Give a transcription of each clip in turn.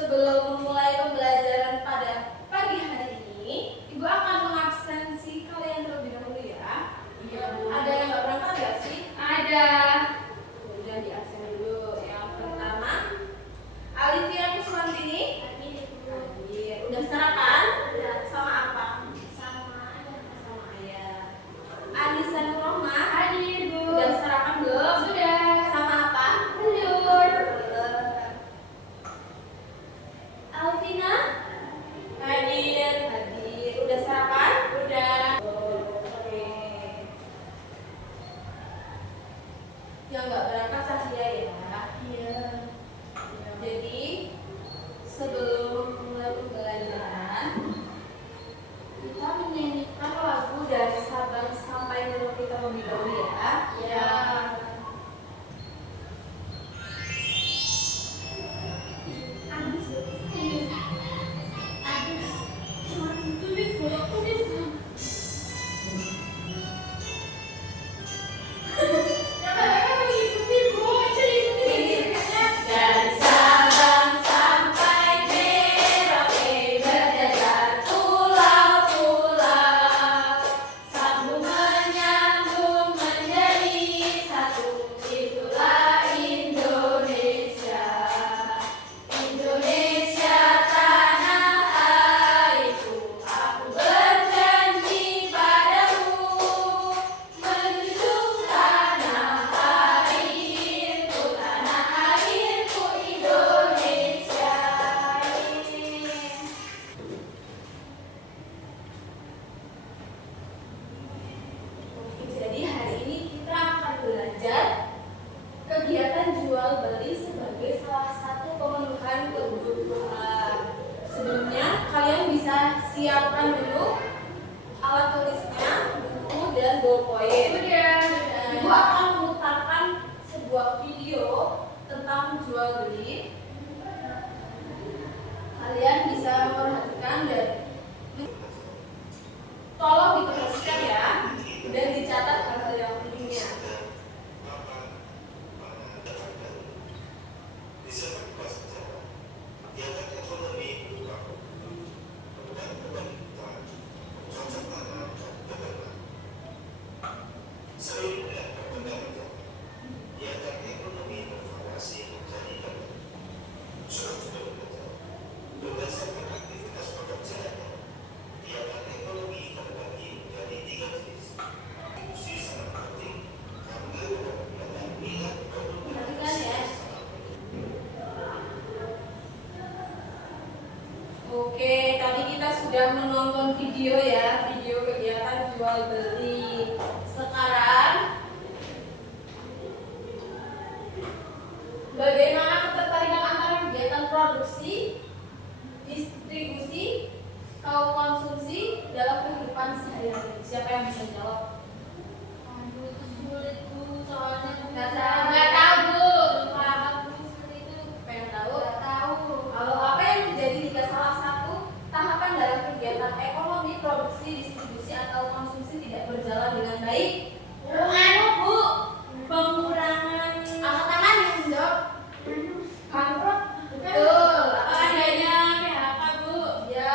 Sebelum memulai pembelajaran pada pagi hari ini, Ibu akan mengabsensi kalian terlebih dahulu ya. Iya, Bu. Ada yang nggak berangkat nggak sih? Ada. Udah diabsen dulu. Yang pertama, Alivia Kuswantini. Hadir. Udah sarapan? Sama apa? Sama ayah. Anissa Nurrohma. Hadir, Bu. Udah sarapan belum? Sudah. Sama apa? Belum. Alvina. Hadir. Udah sarapan? Udah. Oke. Yang nggak berangkat Sahia ya. Iya. Jadi sebelum mulai pembelajaran, kita menyanyikan lagu dari Sabang sampai Merauke terlebih dahulu ya. Ya. Dari Sabang sampai Merauke berjajar pulau-pulau, sambung menyambung menjadi satu, itulah Indonesia. Indonesia tanah airku, aku berjanji padamu, menjunjung tanah airku Indonesia ini. Oke, jadi hari ini kita akan belajar kegiatan jual beli sebagai salah satu pemenuhan kebutuhan. Sebelumnya kalian bisa siapkan dulu alat tulisnya, buku dan ballpoint. Sudah. Ibu akan memutarkan sebuah video tentang jual beli. Kalian bisa memperhatikan dan tolong diperhatikan ya, dan dicatat hal-hal yang pentingnya. Perhatikan ya. Oke, tadi kita sudah menonton video ya, video kegiatan jual beli. Sekarang, bagaimana ketertarikan antara kegiatan produksi, distribusi, kaum konsumsi dalam kehidupan sehari-hari? Siapa yang bisa jawab? Aduh, itu sulit, Bu. Soalnya Nggak tahu. Nggak tahu, Bu. Paham seperti itu? Pengen tahu? Nggak tahu. Kalau apa yang menjadi jika salah satu tahapan dalam kegiatan ekonomi, produksi, distribusi atau konsumsi tidak berjalan dengan baik? Bu, pengurangan angkat tangan yang menjawab. Bangkrut. Betul. Apa adanya PHK, Bu? Ya.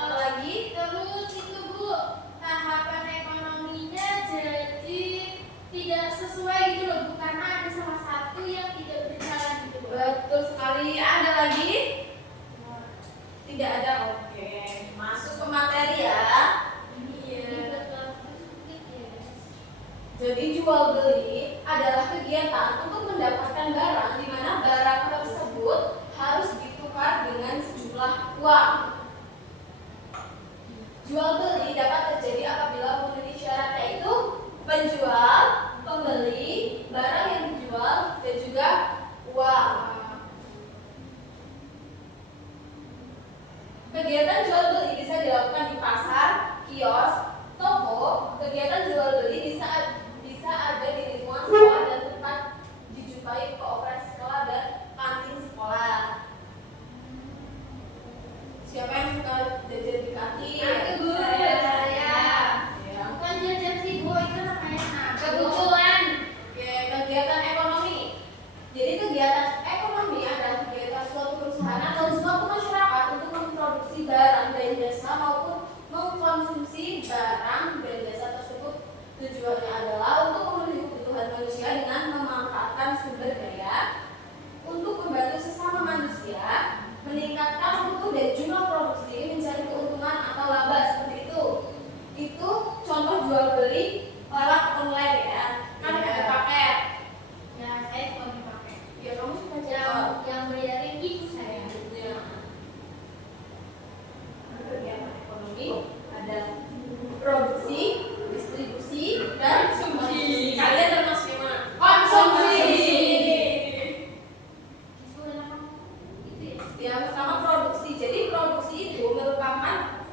Apa lagi? Terus itu, Bu, tahapan ekonominya jadi tidak sesuai gitu loh, Bu, karena ada salah satu yang tidak berjalan gitu, Bu. Betul sekali. Ada lagi? Tidak ada. Oke. Masuk ke materi ya. Iya. Jadi jual beli adalah kegiatan untuk mendapatkan barang di mana barang tersebut harus ditukar dengan sejumlah uang. Jual beli dapat terjadi apabila memenuhi syarat, yaitu penjual, pembeli, barang yang dijual, dan juga uang. Kegiatan jual beli bisa dilakukan di pasar, kios, toko. Kegiatan jual beli bisa ada di lingkungan sekolah dan tempat dijumpai kooperasi sekolah dan kantin sekolah. Siapa yang suka jajan di kantin? Aku, Bu. Saya. Ya. Bukan jajan sih, Bu, itu namanya Kebutuhan. Oke, kegiatan ekonomi. Jadi kegiatan ekonomi adalah kegiatan suatu perusahaan atau suatu sumber daya untuk membantu sesama manusia meningkatkan mutu dan jumlah produksi, mencari keuntungan atau laba seperti itu. Itu contoh jual beli lewat online ya. Kan ada paket. Ya, saya cuma dipakai. Ya kamu suka Yang bayarin ibu saya. Ya. Kegiatan ekonomi ada produksi, distribusi, dan konsumsi. Kalian termasuk yang mana? Konsumsi. Itu ya. Yang pertama produksi. Jadi produksi itu merupakan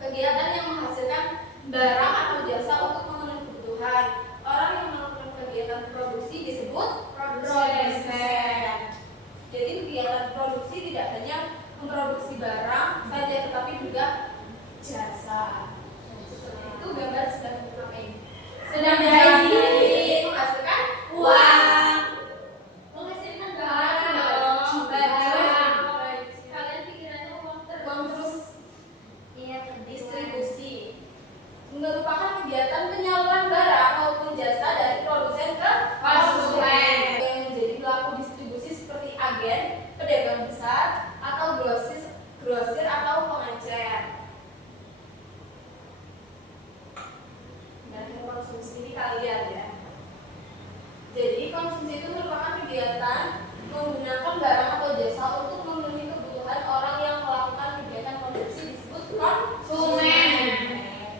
kegiatan yang menghasilkan barang atau jasa untuk memenuhi kebutuhan. Orang yang melakukan kegiatan produksi disebut produsen. Jadi kegiatan produksi tidak hanya memproduksi barang saja, tetapi juga jasa. Seperti itu gambar sedang ngapain? Sedang menghasilkan uang. Menghasilkan barang dong. Kalian pikirannya uang terus Iya, distribusi merupakan kegiatan penyaluran barang maupun jasa dari produsen ke konsumen yang menjadi pelaku distribusi seperti agen, pedagang besar, atau grosir atau pengecer. Dan konsumsi ini kalian ya. Jadi konsumsi itu merupakan kegiatan menggunakan barang atau jasa untuk memenuhi kebutuhan orang yang melakukan kegiatan produksi disebut konsumen.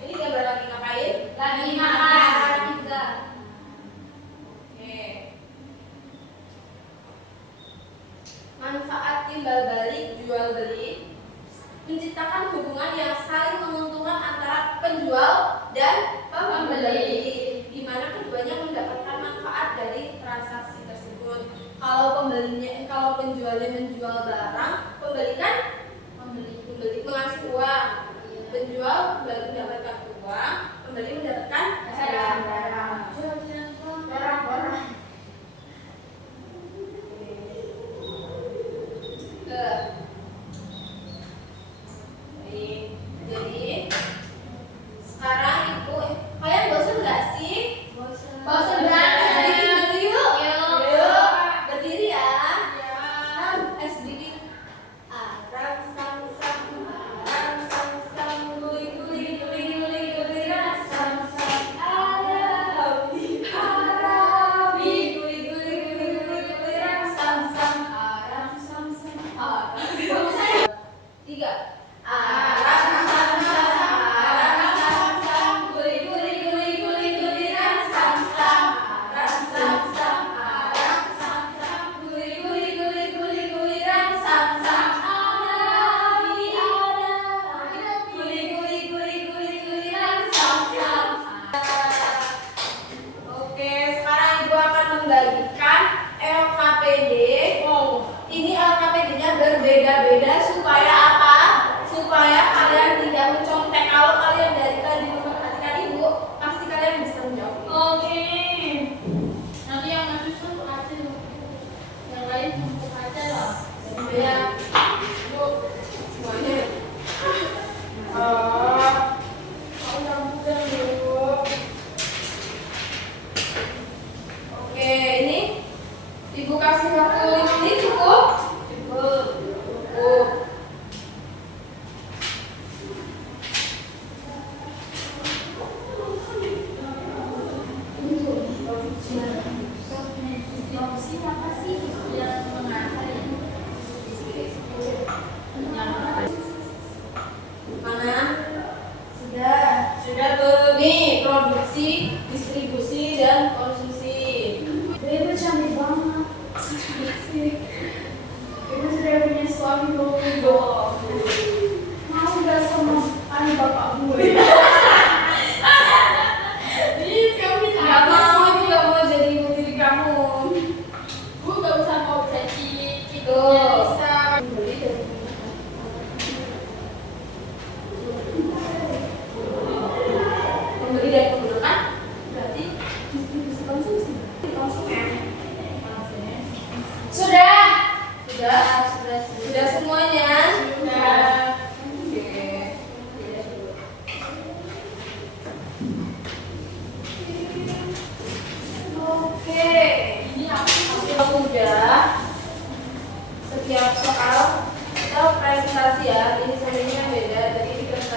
Ini gambar lagi ngapain? Lagi makan pizza. Oke. Manfaat timbal balik jual beli menciptakan hubungan yang saling menguntungkan antara penjual dan pembeli, di mana keduanya mendapatkan manfaat dari transaksi tersebut. Kalau penjualnya menjual barang, pembeli mengasih uang, penjual baru mendapatkan uang, pembeli mendapatkan barang. Jadi sekarang ibu, kalian bosan nggak sih? Bosan banget. Sedikit dulu yuk. Yuk, berdiri ya. Sedikit.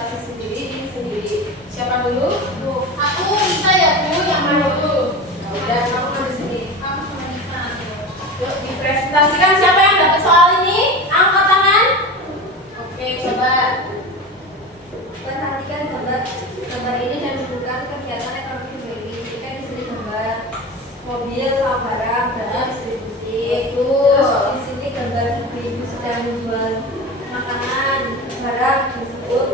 prestasi sendiri sendiri. Siapa dulu? Bu, aku bisa ya Bu, yang mana dulu? Ya udah, kamu kan di sini. Aku sama Nisa. Yuk dipresentasikan siapa yang dapat soal ini? Angkat tangan. Oke, coba perhatikan gambar ini dan menunjukkan kegiatan ekonomi beli. Jadi kan di sini gambar mobil sama barang dan distribusi. Terus di sini gambar ibu sedang menjual makanan, barang disebut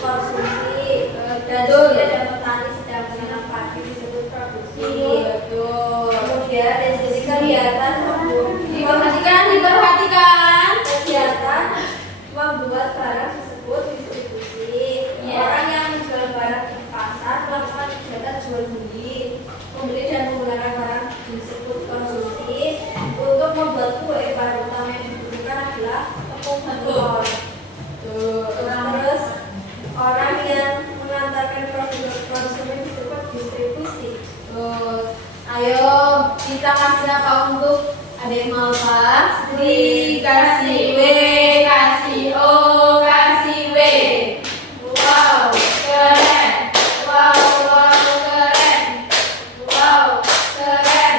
konsumsi. Dan dia ada petani sedang menanam padi disebut produksi. Betul. Kemudian dari sini kelihatan diperhatikan kegiatan membuat barang disebut distribusi. Orang yang menjual barang di pasar melakukan kegiatan jual beli, membeli dan menggunakan barang disebut konsumsi. Untuk membuat kue, bahan utama yang dibutuhkan adalah tepung telur. Terus orang yang mengantarkan produk konsumen disebut distribusi. Ayo kita kasih apa untuk adik Malva? Dikasih W, kasih O, kasih W. Wow, keren. Wow, keren. Wow, keren.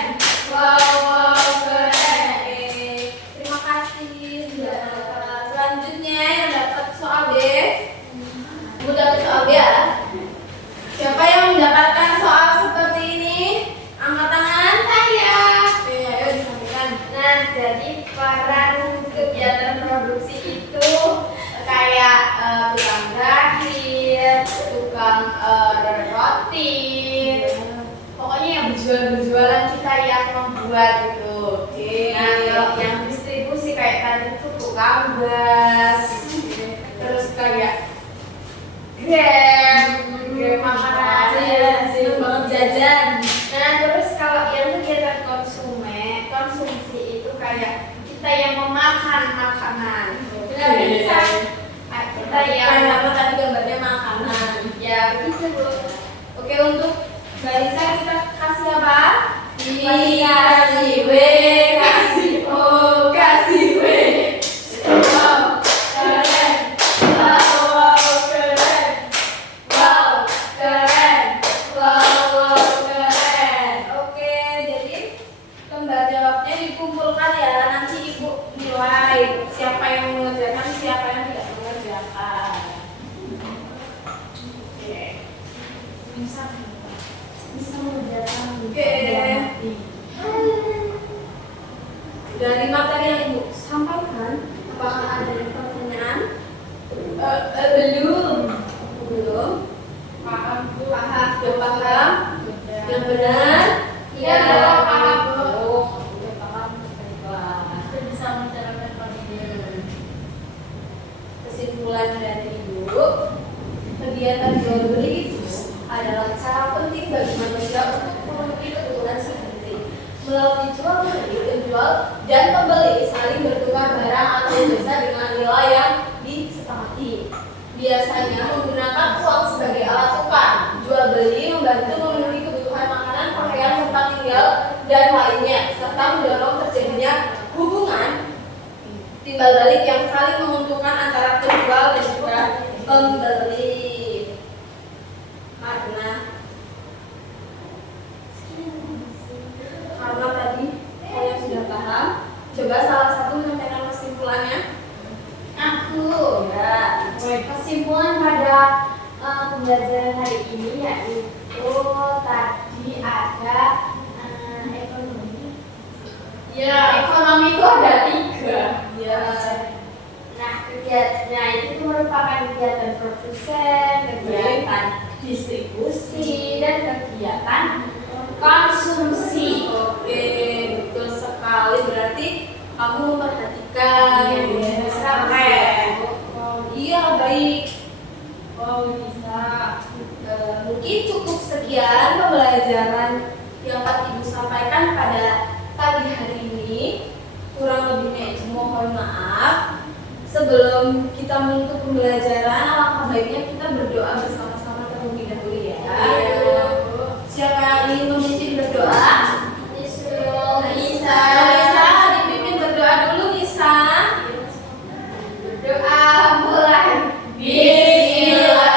Wow, keren. Terima kasih. Selanjutnya yang dapat soal B. Bu dapat soal B ya? Siapa yang mendapatkan soal seperti ini? Angkat tangan. Saya. Oke, ayo disampaikan. Nah, jadi peran kegiatan produksi itu kayak tukang grafis, tukang roti, pokoknya yang berjualan kita yang membuat gitu. Nah, kalau yang distribusi kayak tadi itu tukang gas, terus kayak Grab makanan, Seneng banget jajan. Nah, terus kalau yang kegiatan konsumsi itu kayak kita yang memakan makanan. Kita bisa kita yang Kayak apa tadi gambarnya makanan. ya begitu Bu. Oke, untuk Mbak Lisa kita kasih apa? Kasih W, kasih O, kasih W. Wow, keren. Wow, keren. Wow, keren. Wow, keren. Oke, jadi lembar jawabnya dikumpulkan ya. Nanti Ibu nilai siapa yang mengerjakan, siapa yang tidak mengerjakan. Oke. Bisa mengerjakan. Oke. Dari materi yang Ibu sampaikan, apakah ada pertanyaan? Belum. Belum. Paham Bu. Paham? Sudah paham? Yang benar? Iya, paham Bu. Sudah paham. Baiklah. Kita bisa menjalankan pendidikan. Kesimpulan dari Ibu, kegiatan jual beli adalah cara penting bagi manusia untuk memenuhi kebutuhan sehari-hari. Melalui jual beli, penjual dan pembeli saling bertukar barang atau jasa dengan nilai yang disepakati. Biasanya menggunakan uang sebagai alat tukar. Jual beli membantu memenuhi kebutuhan makanan, pakaian, tempat tinggal dan lainnya, serta mendorong terjadinya hubungan timbal balik yang saling menguntungkan antara penjual dan juga pembeli. Karena tadi kalian sudah paham, coba salah satu menyampaikan kesimpulannya. Aku Ya. kesimpulan pada pembelajaran hari ini yaitu tadi ada ekonomi. Ya. Ekonomi itu ada 3. Ya. Nah, kegiatannya itu merupakan kegiatan produsen, kegiatan distribusi, dan kegiatan konsumsi. Oke, betul sekali. Berarti kamu memperhatikan. Iya, Sampai. Iya, baik. Oh, bisa. Mungkin cukup sekian pembelajaran yang dapat Ibu sampaikan pada pagi hari ini. Kurang lebihnya Ibu mohon maaf. Sebelum kita menutup pembelajaran, alangkah baiknya kita berdoa bersama-sama terlebih dahulu ya. Siapa ingin memimpin berdoa? Nisa, dipimpin berdoa dulu Nisa. Doa mulai. Bismillah.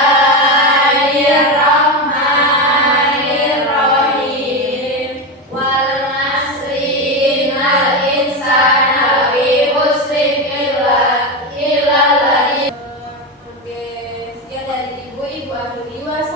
berdewasa